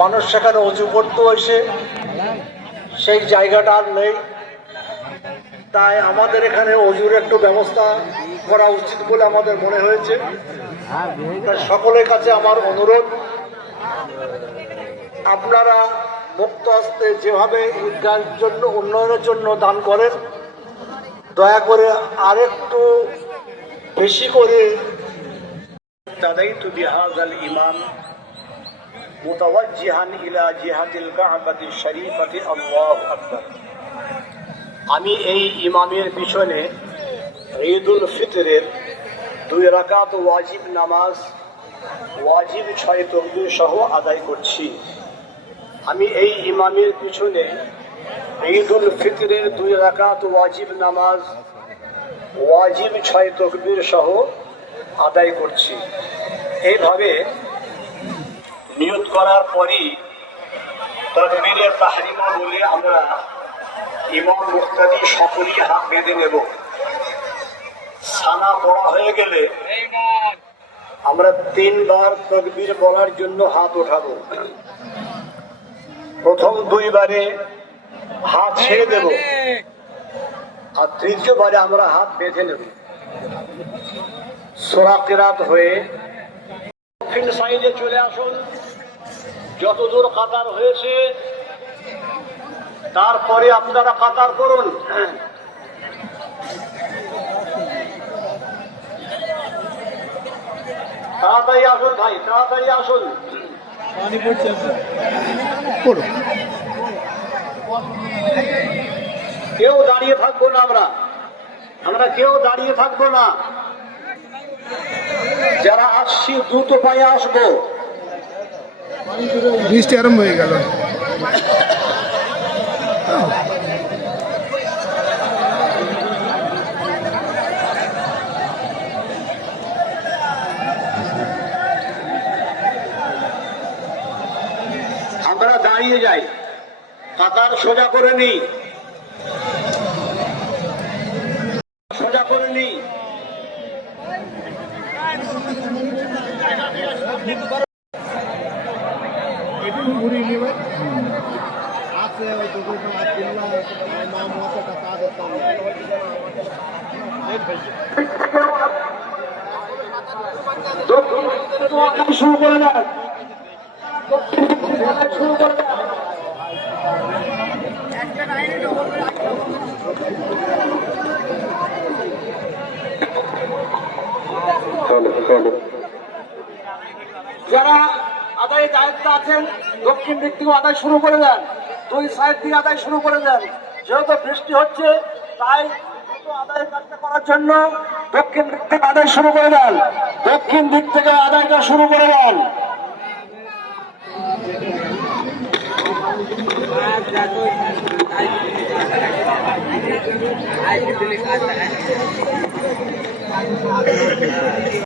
মানুষ সেখানে অজু করতে এসে সেই জায়গাটা আর নেই। তাই আমাদের এখানে অজুর একটু ব্যবস্থা করা উচিত বলে আমাদের মনে হয়েছে। তাই সকলের কাছে আমার অনুরোধ, আপনারা মুক্ত হস্তে যেভাবে ঈদগাহের জন্য উন্নয়নের জন্য দান করেন, দয়া করে আরেকটু বেশি করে তাদাইতু বিহাযাল ইমাম মুতাওয়াজ্জিহান ইলা জিহাতিল কাবাতি শরীফাতি আল্লাহু আকবার। আমি এই ইমামের পিছনে ঈদুল ফিতরের 2 রাকাত ওয়াজিব নামাজ, ওয়াজিব 6 তাকবীর সহ আদায় করছি। আমি এই ইমামের পিছনে ঈদুল ফিতরের 2 রাকাত ওয়াজিব নামাজ, ওয়াজিব 6 তাকবীর সহ আদায় করছি। এইভাবে নিয়ত করার পরই তাকবীরে তাহরিমা বলে আমরা ইমাম মুক্তাদি সকলেই হাত বেঁধে নেব। সানা পড়া হয়ে গেলে আমরা 3 বার তাকবীর বলার জন্য হাত উঠাবো। প্রথম 2 বারে হাত ছেড়ে দেব, আর 3য় বারে আমরা হাত বেঁধে নেব। সূরা কিরাত হয়ে দক্ষিণ সাইডে চলে আসুন, যতদূর কাতার হয়েছে তারপরে আপনারা কাতার করুন। তাড়াতাড়ি আসুন ভাই, তাড়াতাড়ি আসুন। কেউ দাঁড়িয়ে থাকবো না, আমরা কেউ দাঁড়িয়ে থাকবো না। যারা আসছি দ্রুত পায়ে আসবো। বৃষ্টি আরম্ভ হয়ে গেল। আমরা দাঁড়িয়ে যাই, কাতার সোজা করে নিই, সোজা করে নিই। শুরু করে দেন, শুরু করে দেন। যারা আদায় দায়িত্ব আছেন দক্ষিণ দিক থেকে আদায় শুরু করে দেন, 2 সাইড থেকে আদায় শুরু করে দেন। যেহেতু বৃষ্টি হচ্ছে তাই আদায় কাজটা করার জন্য দক্ষিণ দিক থেকে আদায় শুরু করে দেন, দক্ষিণ দিক থেকে আদায়টা শুরু করে দেন।